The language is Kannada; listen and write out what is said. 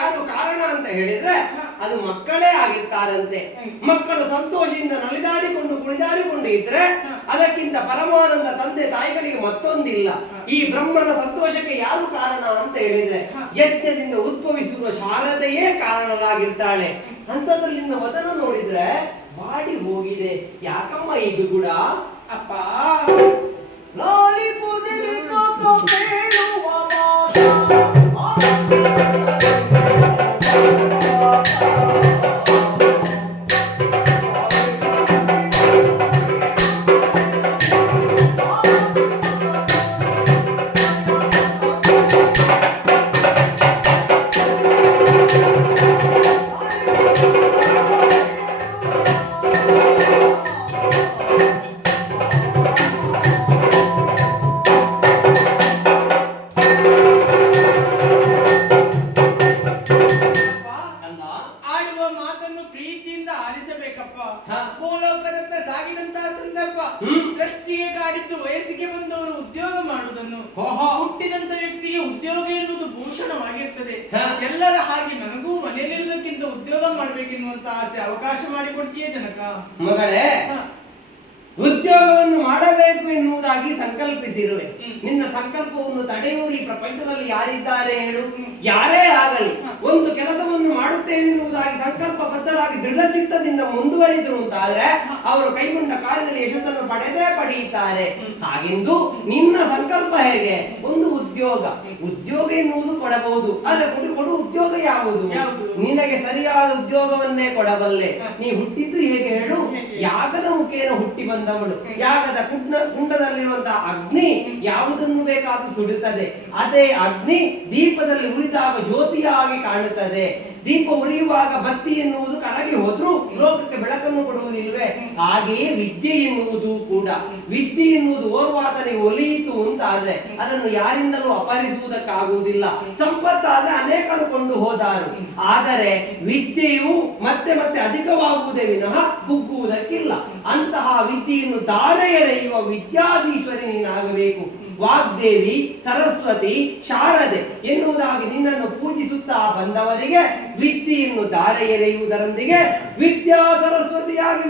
ಯಾರು ಕಾರಣ ಅಂತ ಹೇಳಿದ್ರೆ ಅದು ಮಕ್ಕಳೇ ಆಗಿರ್ತಾರಂತೆ. ಮಕ್ಕಳು ಸಂತೋಷದಿಂದ ನಲಿದಾಡಿಕೊಂಡು ಕುಣಿದಾಡಿಕೊಂಡು ಇದ್ರೆ ಅದಕ್ಕಿಂತ ಪರಮಾನಂದ ತಂದೆ ತಾಯಿಗಳಿಗೆ ಮತ್ತೊಂದಿಲ್ಲ. ಈ ಬ್ರಹ್ಮನ ಸಂತೋಷಕ್ಕೆ ಯಾರು ಕಾರಣ ಅಂತ ಹೇಳಿದ್ರೆ ಯಜ್ಞದಿಂದ ಉದ್ಭವಿಸಿರುವ ಶಾರದೆಯೇ ಕಾರಣರಾಗಿರ್ತಾಳೆ. ಅಂತದ್ರಲ್ಲಿ ಮೊದಲು ನೋಡಿದ್ರೆ ಬಾಡಿ ಹೋಗಿದೆ. ಯಾಕಮ್ಮ ಇದು ಕೂಡ ಅಪ್ಪ ಭೂಲೋಕದತ್ತ ಸಾಗಿದಂತಹ ಸಂದರ್ಭ ದೃಷ್ಟಿಗೆ ಕಾಡಿದ್ದು ವಯಸ್ಸಿಗೆ ಬಂದವರು ಉದ್ಯೋಗ ಮಾಡುವುದನ್ನು, ಹುಟ್ಟಿದಂತ ವ್ಯಕ್ತಿಗೆ ಉದ್ಯೋಗ ಎನ್ನುವುದು ಭೂಷಣವಾಗಿರ್ತದೆ. ಎಲ್ಲರ ಹಾಗೆ ನನಗೂ ಮನೆಯಲ್ಲಿರುವುದಕ್ಕಿಂತ ಉದ್ಯೋಗ ಮಾಡ್ಬೇಕೆನ್ನುವಂತ ಆಸೆ ಅವಕಾಶ ಮಾಡಿಕೊಡ್ತೀಯೇ ಜನಕ. ಮಗಳೇ, ಉದ್ಯೋಗವನ್ನು ಮಾಡಬೇಕು ಎನ್ನುವುದಾಗಿ ಸಂಕಲ್ಪಿಸಿರುವೆ. ನಿನ್ನ ಸಂಕಲ್ಪವನ್ನು ತಡೆಯುವುದು ಈ ಪ್ರಪಂಚದಲ್ಲಿ ಯಾರಿದ್ದಾರೆ ಹೇಳು? ಯಾರೇ ಆಗಲಿ ಒಂದು ಕೆಲಸವನ್ನು ಮಾಡುತ್ತೇನೆ ಎನ್ನುವುದಾಗಿ ಸಂಕಲ್ಪ ಬದ್ಧರಾಗಿ ದೃಢಚಿತ್ತದಿಂದ ಮುಂದುವರಿದರು ಅಂತಾದ್ರೆ ಅವರು ಕೈಗೊಂಡ ಕಾರ್ಯದಲ್ಲಿ ಯಶಸ್ಸನ್ನು ಪಡೆಯುತ್ತಾರೆ. ಹಾಗೆಂದು ನಿನ್ನ ಸಂಕಲ್ಪ ಹೇಗೆ? ಒಂದು ಉದ್ಯೋಗ ಎನ್ನುವುದು ಕೊಡಬಹುದು, ಆದ್ರೆ ಕೊಡು ಉದ್ಯೋಗ ಯಾವುದು? ನಿನಗೆ ಸರಿಯಾದ ಉದ್ಯೋಗವನ್ನೇ ಕೊಡಬಲ್ಲೆ. ನೀ ಹುಟ್ಟಿದ್ದು ಹೇಗೆ ಹೇಳು? ಯಾಗದ ಮುಖೇನ ಹುಟ್ಟಿ ಬಂದವಳು. ಯಾಗದ ಕುಂಡದಲ್ಲಿರುವಂತಹ ಅಗ್ನಿ ಯಾವುದನ್ನು ಬೇಕಾದ್ರೂ ಸುಡುತ್ತದೆ. ಅದೇ ಅಗ್ನಿ ದೀಪದಲ್ಲಿ ಉರಿದಾಗ ಜ್ಯೋತಿಯಾಗಿ ಕಾಣುತ್ತದೆ. ದೀಪ ಉರಿಯುವಾಗ ಬತ್ತಿ ಎನ್ನುವುದು ಕರಗಿ ಹೋದ್ರೂ ಲೋಕಕ್ಕೆ ಬೆಳಕನ್ನು ಕೊಡುವುದಿಲ್ವೇ? ಹಾಗೆಯೇ ವಿದ್ಯೆ ಎನ್ನುವುದು ಕೂಡ. ವಿದ್ಯೆ ಎನ್ನುವುದು ಓರ್ವಾತನಿಗೆ ಒಲಿಯಿತು ಅಂತಾದ್ರೆ ಅದನ್ನು ಯಾರಿಂದಲೂ ಅಪಹರಿಸುವುದಕ್ಕಾಗುವುದಿಲ್ಲ. ಸಂಪತ್ತಾದ್ರೆ ಅನೇಕರು ಕೊಂಡು ಹೋದಾರು, ಆದರೆ ವಿದ್ಯೆಯು ಮತ್ತೆ ಮತ್ತೆ ಅಧಿಕವಾಗುವುದೇ ವಿನಃ ಕುಗ್ಗುವುದಕ್ಕಿಲ್ಲ. ಅಂತಹ ವಿದ್ಯೆಯನ್ನು ಧಾರೆ ಎರೆಯುವ ವಿದ್ಯಾಧೀಶ್ವರಿ ನೀನಾಗಬೇಕು. ವಾಗ್ದೇವಿ, ಸರಸ್ವತಿ, ಶಾರದೆ ಎನ್ನುವುದಾಗಿ ನಿನ್ನನ್ನು ಪೂಜಿಸುತ್ತಾ ಬಂದವರಿಗೆ ವಿದ್ಯೆಯನ್ನು ಧಾರೆ ಎರೆಯುವುದರೊಂದಿಗೆ ವಿದ್ಯಾ ಸರಸ್ವತಿಯಾಗಿ